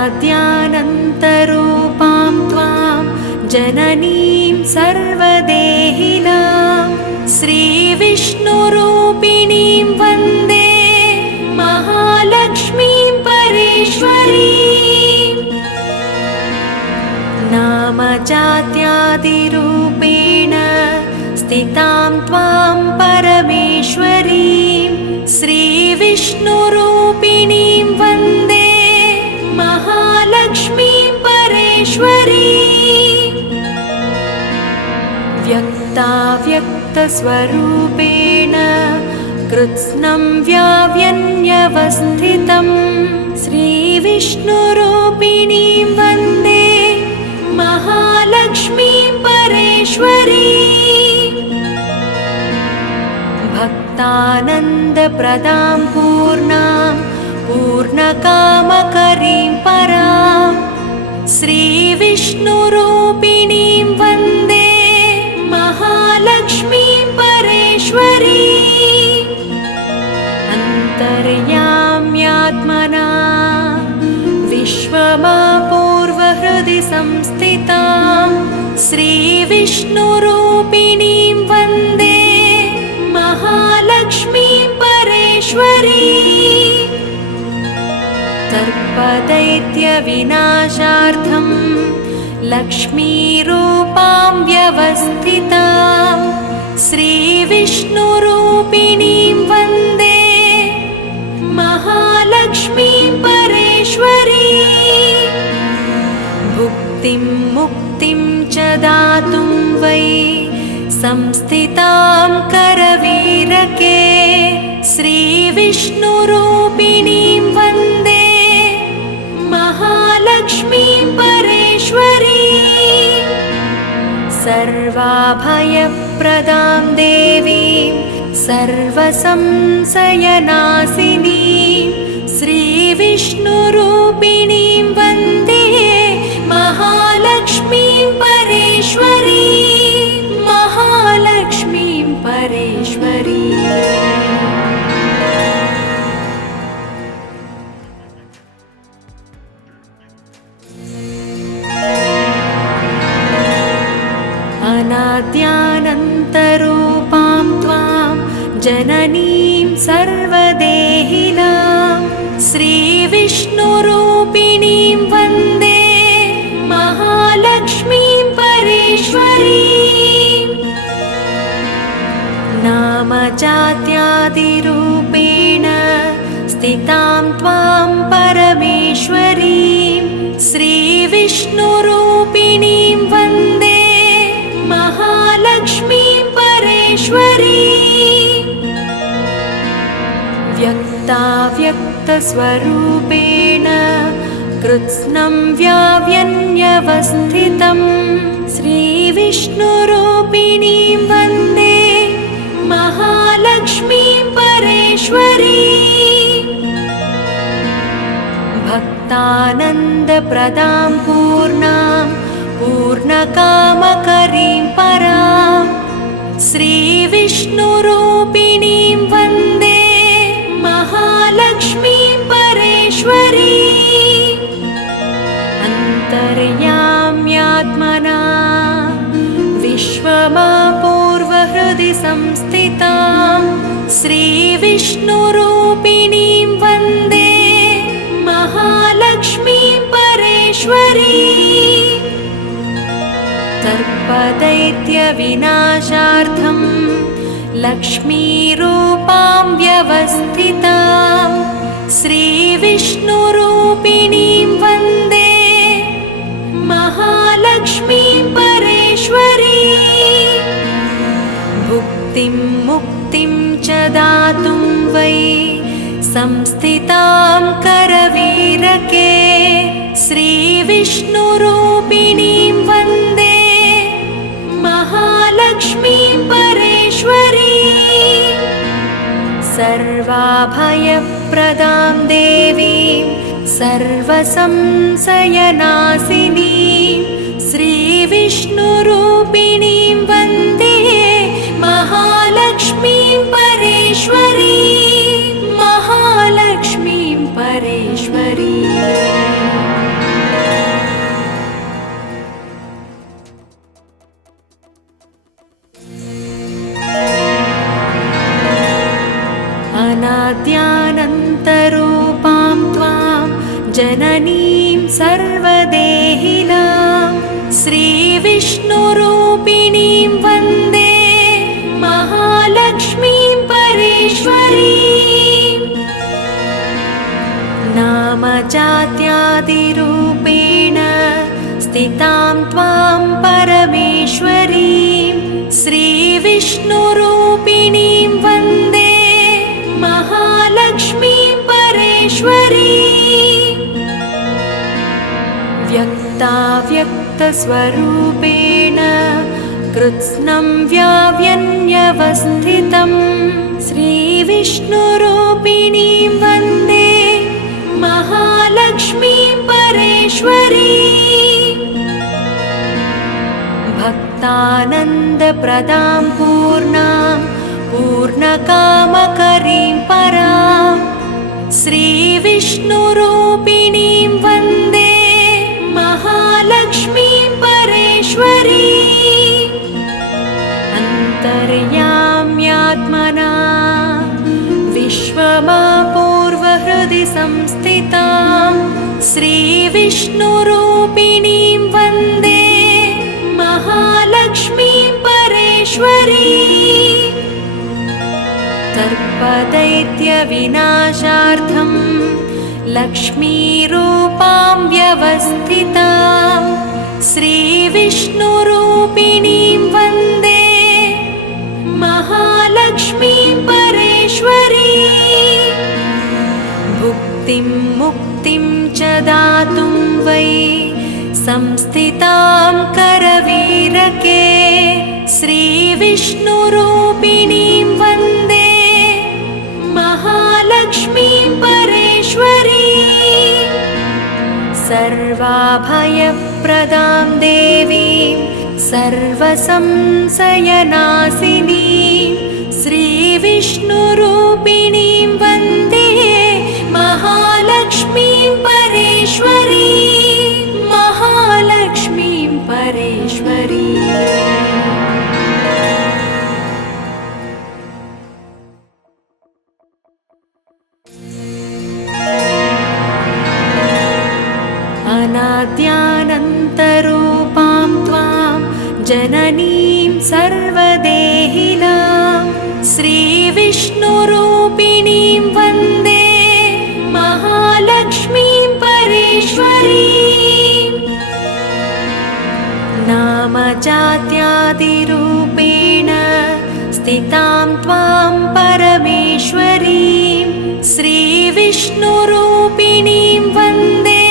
अनाद्यानन्तरूपां त्वां जननीं सर्वदेहिनां श्रीविष्णुरूपिणीं वन्दे महालक्ष्मीं परेश्वरीं। नामजात्यादिरूपेण स्थितां त्वां परमेश्वरीं श्रीविष्णुरूपिणीं वन्दे महालक्ष्मीं परेश्वरीं। व्यक्ताव्यक्तस्वरूपेण कृत्स्नं व्याव्यन्यवस्थितं श्रीविष्णुरूपिणीं वन्दे महालक्ष्मीं परेश्वरीं। भक्तानन्दप्रदां पूर्णां पूर्णकामकरीं परां श्रीविष्णुरूपिणीं वन्दे महालक्ष्मीं परेश्वरीं। अन्तर्याम्यात्मना विश्वमापूर्वहृदि संस्थितां श्रीविष्णुरूपिणीं वन्दे महालक्ष्मीं परेश्वरीं। सर्पदैत्यविनाशार्थं लक्ष्मीरूपां व्यवस्थितां श्रीविष्णुरूपिणीं वन्दे महालक्ष्मीं परेश्वरीं। भुक्तिं मुक्तिं च दातुं वै संस्थितां करवीरके श्रीविष्णुरूपिणीं वन्दे महालक्ष्मीं परेश्वरीं। सर्वाभयप्रदां देवीं सर्वसंशयनाशिनीं श्रीविष्णुरूपिणीं वन्दे महालक्ष्मीं परेश्वरीं। महालक्ष्मीं परेश्वरीं। अनाद्यानन्तरूपां त्वां जननीं सर्वदेहिनां श्रीविष्णुरूपिणीं वन्दे महालक्ष्मीं परेश्वरीं। नामजात्यादिरूपेण स्थितां त्वां परमेश्वरीं श्रीविष्णुरूपिणीं वन्दे महालक्ष्मीं परेश्वरीं। व्यक्ताव्यक्तस्वरूपेण कृत्स्नं व्याव्यन्यवस्थितं श्रीविष्णुरूपिणीं वन्दे महालक्ष्मीं परेश्वरीं। भक्तानन्दप्रदां पूर्णां पूर्णकामकरीं परां श्रीविष्णुरूपिणीं वन्दे महालक्ष्मीं परेश्वरीं। अन्तर्याम्यात्मना विश्वमापूर्वहृदि संस्थितां श्रीविष्णुरूपिणीं वन्दे महालक्ष्मीं परेश्वरीं। सर्पदैत्यविनाशार्थं लक्ष्मीरूपां व्यवस्थितां श्रीविष्णुरूपिणीं वन्दे महालक्ष्मीं परेश्वरीं। भुक्तिं मुक्तिं च दातुं वै संस्थितां करवीरके श्रीविष्णुरूपिणीं वन्दे महालक्ष्मीं परेश्वरीं। सर्वाभयप्रदां देवीं सर्वसंशयनाशिनीं श्रीविष्णुरूपिणीं वन्दे महालक्ष्मीं परेश्वरीं। महालक्ष्मीं परेश्वरीं। अनाद्यानन्तरूपां त्वां जननीं सर्वदेहिनां श्रीविष्णुरूपिणीं वन्दे महालक्ष्मीं परेश्वरीम्। नामजात्यादिरूपेण स्थितां त्वां परमेश्वरीं श्रीविष्णुरूपिणीं वन्दे महालक्ष्मीं परेश्वरीम्। व्यक्ताव्यक्तस्वरूपेण कृत्स्नं व्याव्यन्यवस्थितं श्रीविष्णुरूपिणीं वन्दे महालक्ष्मीं परेश्वरीम्। भक्तानन्दप्रदां पूर्णां पूर्णकामकरीं परां श्रीविष्णुरूपिणीं वन्दे महालक्ष्मीं परेश्वरीम्। अन्तर्याम्यात्मना विश्वमापूर्वहृदि संस्थितां श्रीविष्णुरूपिणीं वन्दे महालक्ष्मीं परेश्वरीम्। सर्पदैत्यविनाशार्थं लक्ष्मीरूपां व्यवस्थितां श्रीविष्णुरूपिणीं वन्दे महालक्ष्मीं परेश्वरीम्। भुक्तिं मुक्तिं च दातुं वै संस्थितां करवीरके श्रीविष्णुरूपिणीं वन्दे महालक्ष्मीं परेश्वरीम्। सर्वाभयप्रदां देवीं सर्वसंशयनाशिनीं श्रीविष्णुरूपिणीं वन्दे महालक्ष्मीं परेश्वरीं। महालक्ष्मीं परेश्वरीम्। अनाद्यानन्तरूपां त्वां जननीं सर्वदेहिनां श्रीविष्णुरूपिणीं वन्दे महालक्ष्मीं परेश्वरीम्। नामजात्यादिरूपेण स्थितां त्वां परमेश्वरीं श्रीविष्णुरूपिणीं वन्दे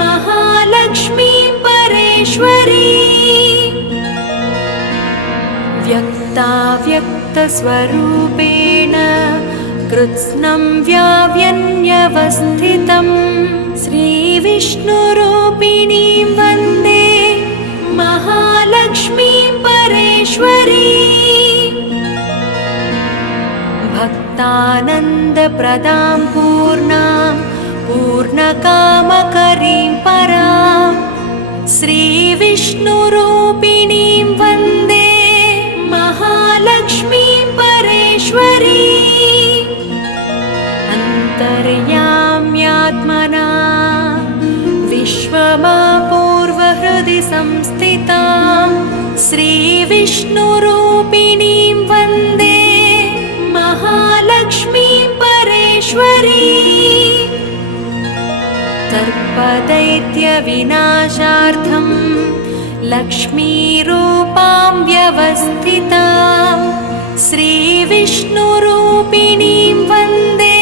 महालक्ष्मीं परेश्वरीम्। व्यक्ताव्यक्तस्वरूपेण कृत्स्नं व्याव्यन्यवस्थितं श्रीविष्णुरूपिणीं वन्दे महालक्ष्मीं परेश्वरीम्। भक्तानन्दप्रदां पूर्णां पूर्णकामकरीं परां श्रीविष्णुरूपिणीं वन्दे महालक्ष्मीं परेश्वरीम्। अन्तर्याम्यात्मना विश्वमापूर्वहृदि संस्थितां श्रीविष्णुरूपिणीं वन्दे महालक्ष्मीं परेश्वरीम्। सर्पदैत्यविनाशार्थं लक्ष्मीरूपां व्यवस्थितां श्रीविष्णुरूपिणीं वन्दे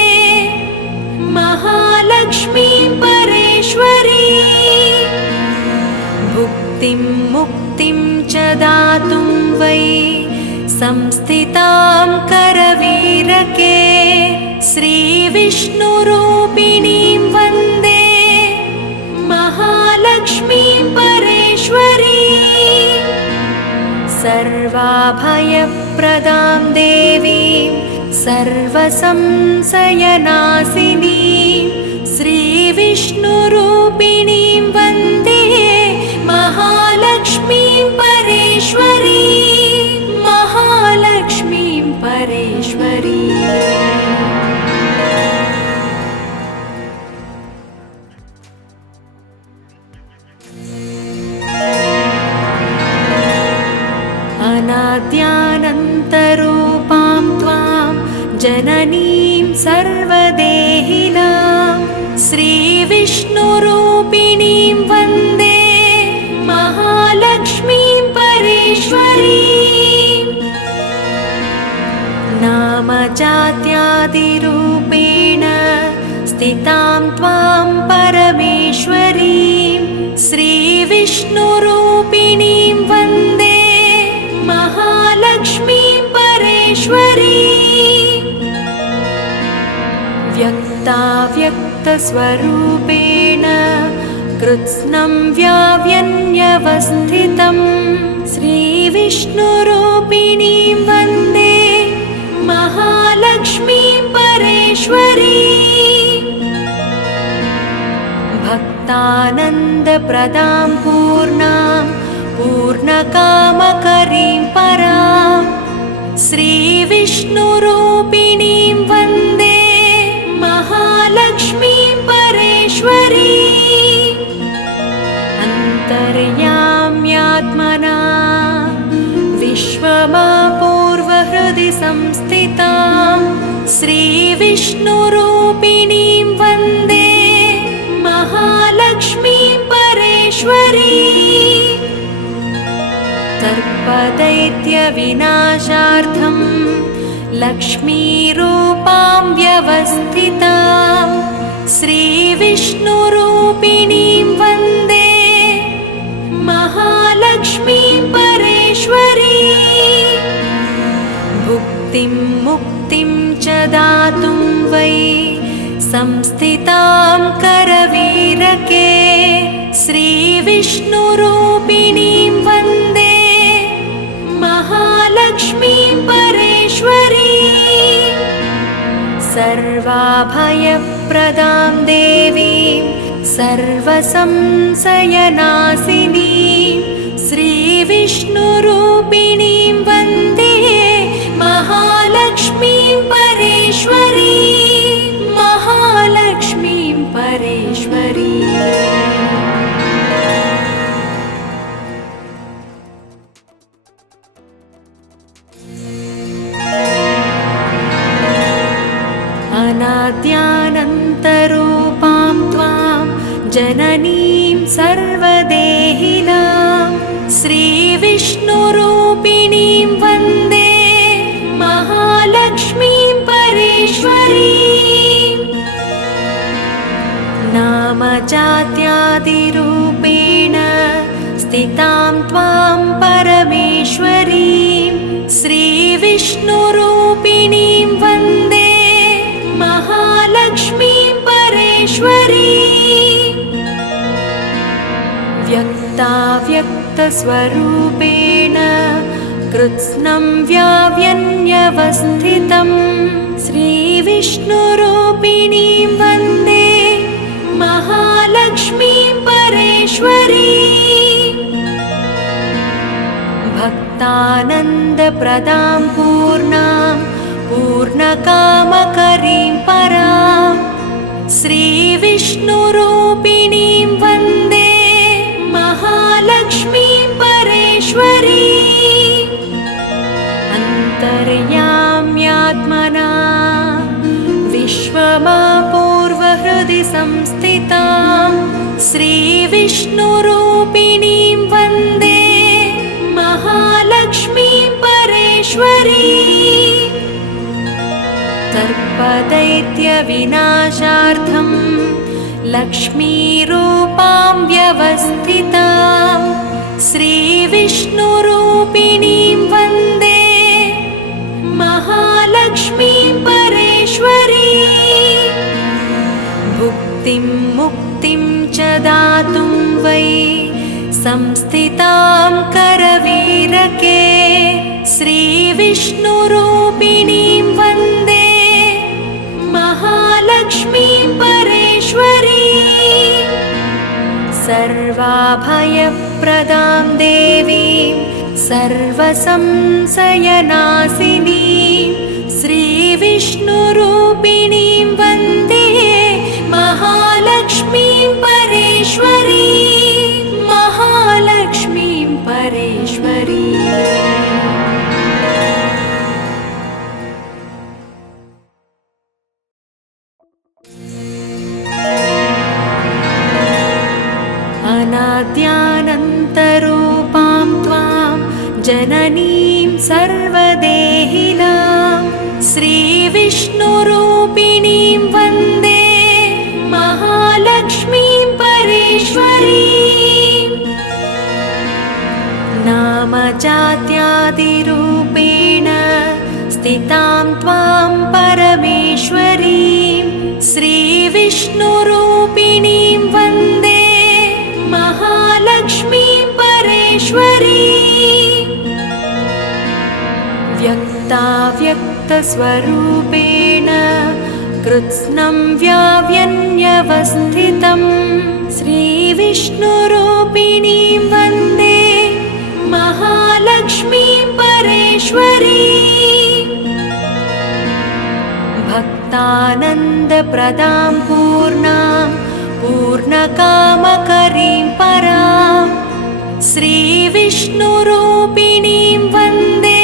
महालक्ष्मीं परेश्वरीम्। भुक्तिं मुक्तिं च दातुं वै संस्थितां करवीरके श्रीविष्णुरूपिणीं वन्दे महालक्ष्मीं परेश्वरीम्। सर्वाभयप्रदां देवीं सर्वसंशयनाशिनीं श्रीविष्णुरूपिणीं वन्दे महालक्ष्मीं परेश्वरीम्। महालक्ष्मीं परेश्वरीम्। श्रीविष्णुरूपिणीं वन्दे महालक्ष्मीं परेश्वरीं नामजात्यादिरूपेण स्थितां त्वां परमेश्वरीं श्रीविष्णुरूपिणीं वन्दे महालक्ष्मीं परेश्वरीं व्यक्ताव्यक्तस्वरूपेण कृत्स्नं व्याव्यन्यवस्थितं श्रीविष्णुरूपिणीं वन्दे महालक्ष्मीं परेश्वरीं भक्तानन्दप्रदां पूर्णां पूर्णकामकरीं परां श्रीविष्णुरूपिणीं वन्दे महालक्ष्मीं परेश्वरीं अन्तर्याम्यात्मना विश्वमापूर्वहृदि संस्थितां श्रीविष्णुरूपिणीं वन्दे महालक्ष्मीं परेश्वरीं सर्पदैत्यविनाशार्थं लक्ष्मीरूपां व्यवस्थितां श्रीविष्णुरूपिणीं वन्दे महालक्ष्मीं परेश्वरीं भुक्तिं मुक्तिं च दातुं वै संस्थितां करवीरके श्रीविष्णुरूपिणीं वन्दे महालक्ष्मीं परेश्वरीं सर्वाभयप्रदां देवीं सर्वसंशयनाशिनीं श्रीविष्णुरूपिणीं वन्दे महालक्ष्मीं परेश्वरीं महालक्ष्मीं परेश्वरीं अनाद्यानन्तरूपां त्वां जननीं सर्वदेहिनां श्रीविष्णुरूपिणीं वन्दे महालक्ष्मीं परेश्वरीं नामजात्यादिरूपेण स्थितां त्वां परमेश्वरीं श्रीविष्णुरूपिणीं वन्दे महालक्ष्मीं परेश्वरीं व्यक्ताव्यक्तस्वरूपेण कृत्स्नं व्याव्यन्यवस्थितं श्रीविष्णुरूपिणीं वन्दे महालक्ष्मीं परेश्वरीं भक्तानन्दप्रदां पूर्णां पूर्णकामकरीं परां श्रीविष्णुरूपिणीं वन्दे महालक्ष्मीं परेश्वरीं अन्तर्याम्यात्मना विश्वमापूर्वहृदि संस्थितां श्रीविष्णुरूपिणीं वन्दे महालक्ष्मीं परेश्वरीं सर्पदैत्यविनाशार्थं लक्ष्मीरूपां व्यवस्थितां श्रीविष्णुरूपिणीं वन्दे महालक्ष्मीं परेश्वरीं भुक्तिं मुक्तिं च दातुं वै संस्थितां करवीरके श्रीविष्णुरूपिणीं वन्दे महालक्ष्मीं परेश्वरीं सर्वाभयप्रदां देवीं सर्वसंशयनाशिनीं श्रीविष्णुरूपिणीं वन्दे महालक्ष्मीं परेश्वरीं महालक्ष्मीं परेश्वरीं अनाद्यानन्तरूपां त्वां जननीं सर्वदेहिनां श्रीविष्णुरूपिणीं वन्दे महालक्ष्मीं परेश्वरीम्। नामजात्यादिरूपेण स्थितां त्वां परमेश्वरीं श्रीविष्णुरूपिणीं वन्दे महालक्ष्मीं परेश्वरीम्। व्यक्ताव्यक्तस्वरूपेण कृत्स्नं व्याव्यन्यवस्थितं श्रीविष्णुरूपिणीं वन्दे महालक्ष्मीं परेश्वरीम्। भक्तानन्दप्रदां पूर्णां पूर्णकामकरीं परां श्रीविष्णुरूपिणीं वन्दे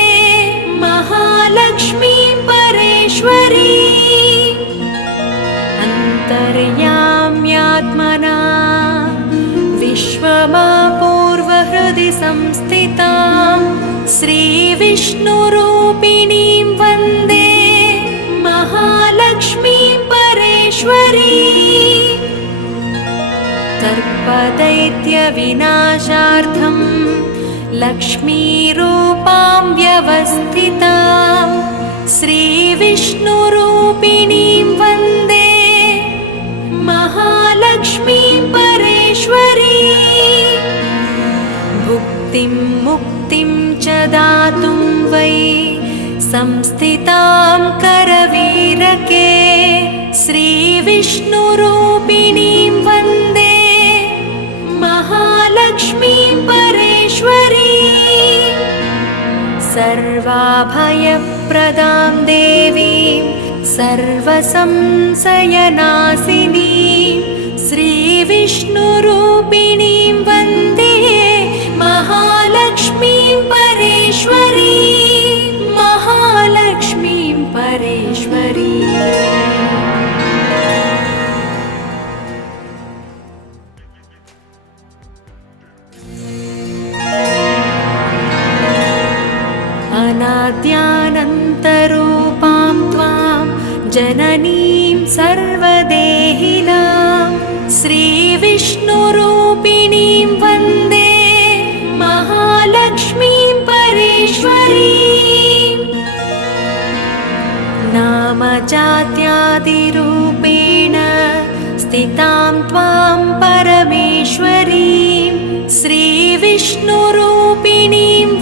महालक्ष्मीं परेश्वरीम्। अन्तर्याम्यात्मना विश्वमापूर्वहृदि संस्थितां श्रीविष्णुरूपिणीं वन्दे महालक्ष्मीं परेश्वरीम्। सर्पदैत्यविनाशार्थं लक्ष्मीरूपां व्यवस्थितां श्रीविष्णुरूपिणीं वन्दे महालक्ष्मीं परेश्वरीम्। भुक्तिं मुक्तिं च दातुं वै संस्थितां करवीरके श्रीविष्णुरूपिणीं वन्दे महालक्ष्मीं परेश्वरीम्। सर्वाभयप्रदां देवीं सर्वसंशयनाशिनीं श्रीविष्णुरूपिणीं वन्दे महालक्ष्मीं परेश्वरीम्। महालक्ष्मीं परेश्वरीम्। अनाद्यानन्तरूपां त्वां जननीं सर्वदेहिनां श्रीविष्णुरूपिणीं वन्दे महालक्ष्मीं परेश्वरीम्। नामजात्यादिरूपेण स्थितां त्वां परमेश्वरीं श्रीविष्णुरूपिणीं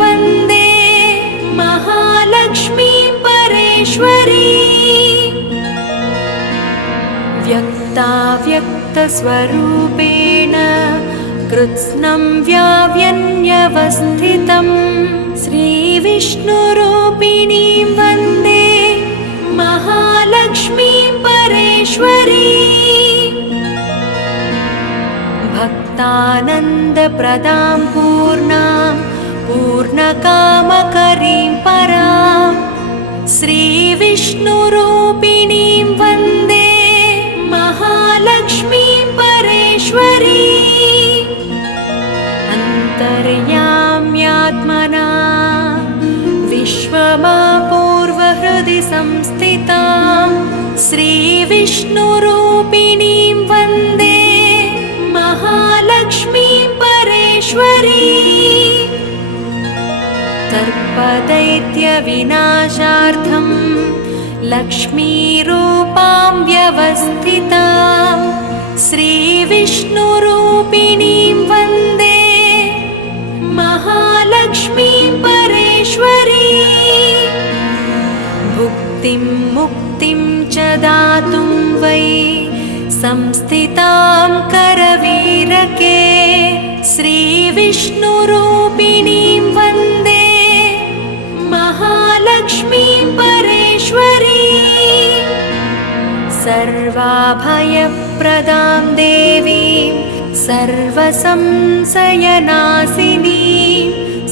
वन्दे महालक्ष्मीं परेश्वरीम्। व्यक्ताव्यक्तस्वरूपेण कृत्स्नं व्याव्यन्यवस्थितं श्रीविष्णुरूपिणीं वन्दे महालक्ष्मीं परेश्वरीम्। भक्तानन्दप्रदां पूर्णां पूर्णकामकरीं परां श्रीविष्णुरूपिणीं वन्दे महालक्ष्मीं परेश्वरीम्। अन्तर्याम्यात्मना विश्वमापूर्वहृदि संस्थितां श्रीविष्णुरूपिणीं वन्दे महालक्ष्मीं परेश्वरीम्। सर्पदैत्यविनाशार्थं लक्ष्मीरूपां व्यवस्थितां श्रीविष्णुरूपिणीं वन्दे महालक्ष्मीं परेश्वरीम्। भुक्तिं मुक्तिं च दातुं वै संस्थितां करवीरके श्रीविष्णुरूपिणीं वन्दे महालक्ष्मीं परेश्वरीम्। सर्वाभयप्रदां देवीं सर्वसंशयनाशिनीं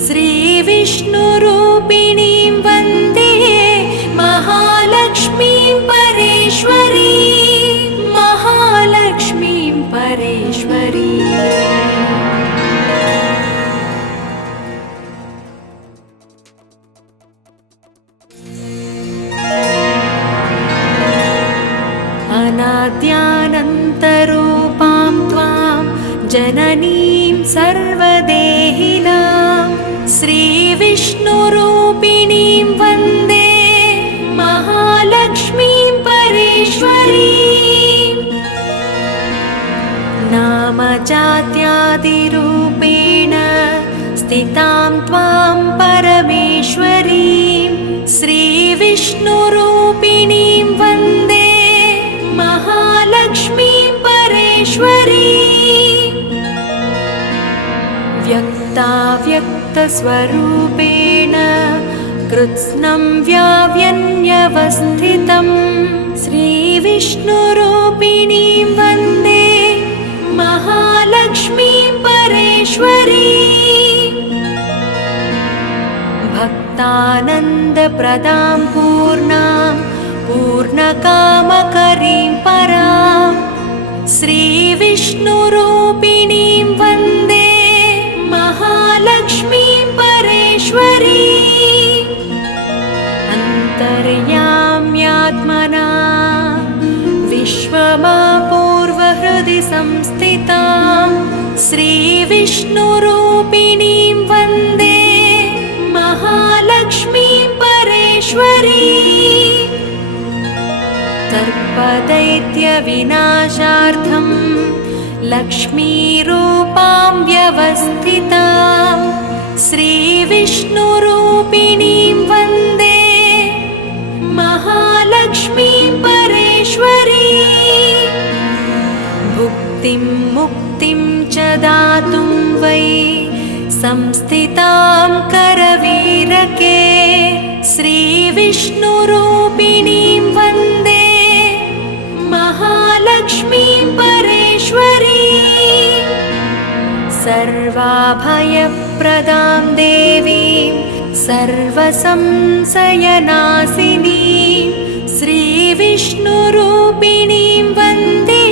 श्रीविष्णुरूपिणीं वन्दे महालक्ष्मीं परेश्वरीम्। महालक्ष्मीं परेश्वरीम्। अनाद्यानन्तरूपां त्वां जननीं सर्वदेहिनां श्रीविष्णुरूपिणीं वन्दे महालक्ष्मीं परेश्वरीं। नामजात्यादिरूपेण स्थितां त्वां परमेश्वरीं श्रीविष्णुरूपिणीं वन्दे महालक्ष्मीं परेश्वरीं। व्यक्ताव्यक्तस्वरूपेण कृत्स्नं व्याव्यन्यवस्थितं श्रीविष्णुरूपिणीं वन्दे महालक्ष्मीं परेश्वरीं। भक्तानन्दप्रदां पूर्णां पूर्णकामकरीं परां श्रीविष्णुरूपिणीं वन्दे महालक्ष्मीं परेश्वरीं। अन्तर्याम्यात्मना विश्वमापूर्वहृदि संस्थितां श्रीविष्णुरूपिणीं वन्दे महालक्ष्मीं परेश्वरीं। सर्पदैत्यविनाशार्थं लक्ष्मीरूपां व्यवस्थितां श्रीविष्णुरूपिणीं वन्दे महालक्ष्मीं परेश्वरीं। भुक्तिं मुक्तिं च दातुं वै संस्थितां करवीरके श्रीविष्णुरूपिणीं वन्दे महालक्ष्मीं परेश्वरीं। सर्वाभयप्रदां देवीं सर्वसंशयनाशिनीं श्रीविष्णुरूपिणीं वन्दे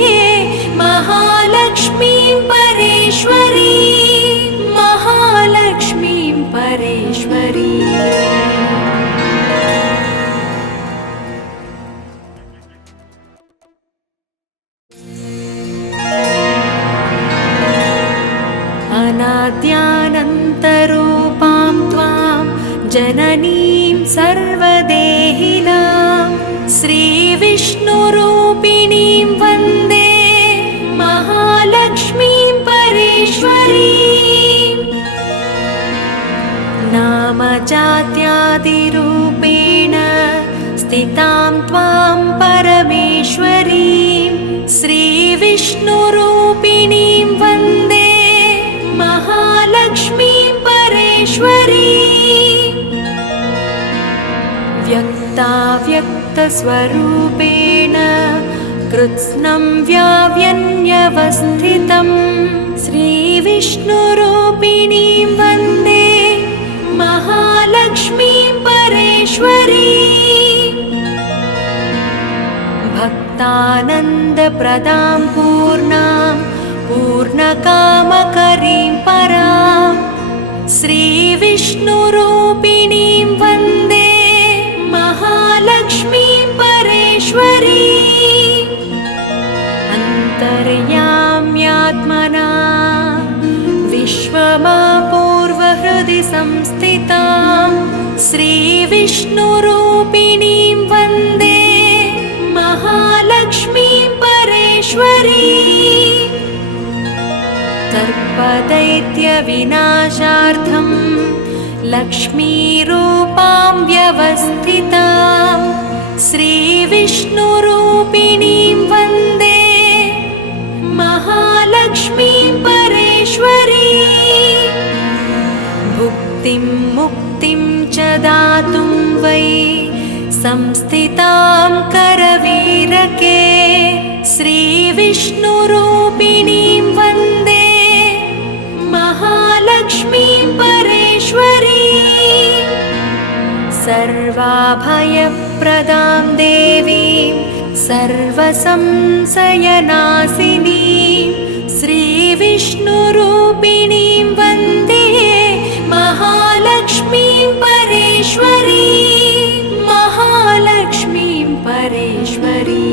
महालक्ष्मीं परेश्वरीं। महालक्ष्मीं परेश्वरीं। अनाद्यानन्तरूपां त्वां जननीं सर्वदेहिनां श्रीविष्णुरूपिणीं वन्दे महालक्ष्मीं परेश्वरीं। नामजात्यादिरूपेण स्थितां त्वां परमेश्वरीं श्रीविष्णुरूपिणीं वन्दे महालक्ष्मीं परेश्वरीं। व्यक्ताव्यक्तस्वरूपेण कृत्स्नं व्याव्यन्यवस्थितं श्रीविष्णुरूपिणीं वन्दे महालक्ष्मीं परेश्वरीं। भक्तानन्दप्रदां पूर्णां पूर्णकामकरीं परां श्रीविष्णुरूपिणीं वन्दे महालक्ष्मीं परेश्वरीं। अन्तर्याम्यात्मना विश्वमापूर्वहृदि संस्थितां श्रीविष्णुरूपिणीं वन्दे महालक्ष्मीं परेश्वरीं। सर्पदैत्यविनाशार्थं लक्ष्मीरूपां व्यवस्थितां श्रीविष्णुरूपिणीं वन्दे महालक्ष्मीं परेश्वरीं। भुक्तिं मुक्तिं च दातुं वै संस्थितां करवीरके श्रीविष्णुरूपिणीं वन्दे महालक्ष्मीं परेश्वरीं। सर्वाभयप्रदां देवीं सर्वसंशयनाशिनीं श्रीविष्णुरूपिणीं वन्दे महालक्ष्मीं परेश्वरीं। महालक्ष्मीं परेश्वरीं।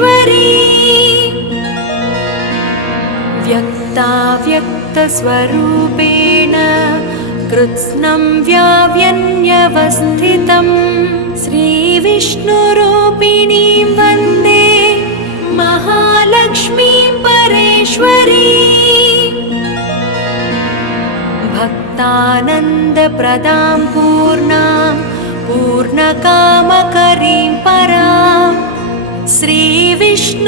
परेश्वरी व्यक्ताव्यक्तस्वरूपेण कृत्स्नं व्याव्यन्यवस्थितं श्रीविष्णुरूपिणीं वन्दे महालक्ष्मीं परेश्वरी भक्तानन्दप्रदां पूर्णां पूर्णकामकरीं परां श्रीविष्णुरूपिणीं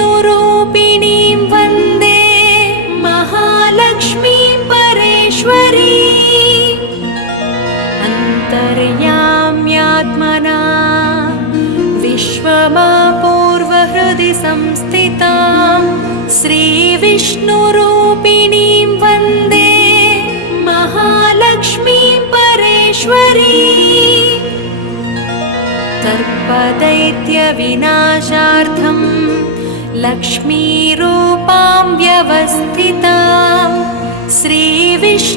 वन्दे महालक्ष्मीं परेश्वरी अन्तर्याम्यात्मना विश्वमापूर्वहृदि संस्थितां श्रीविष्णुरूपिणीं वन्दे महालक्ष्मीं परेश्वरी सर्पदैत्यविनाशार्थं लक्ष्मीरूपां व्यवस्थितां श्रीविष्णुरूपिणीं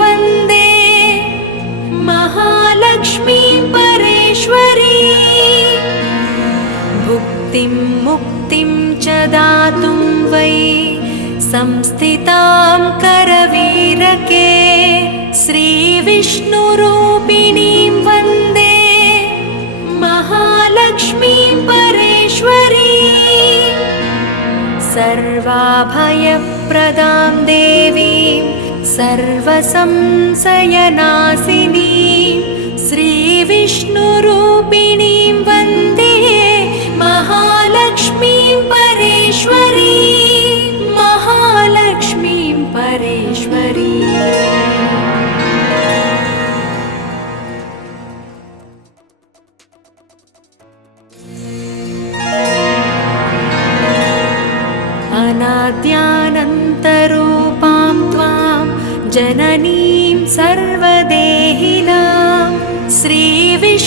वन्दे महालक्ष्मीं परेश्वरी भुक्तिं मुक्तिं च दातुं वै संस्थितां करवीरके श्रीविष्णुरूपिणीं वन्दे महालक्ष्मीं परेश्वरी सर्वाभयप्रदां देवीं सर्वसंशयनाशिनीं श्रीविष्णुरूपिणीं वन्दे महालक्ष्मीं परेश्वरी महालक्ष्मीं परेश्वरी अनाद्यानन्तरूपां त्वां जननीं सर्वदेहिनां श्रीविष्णु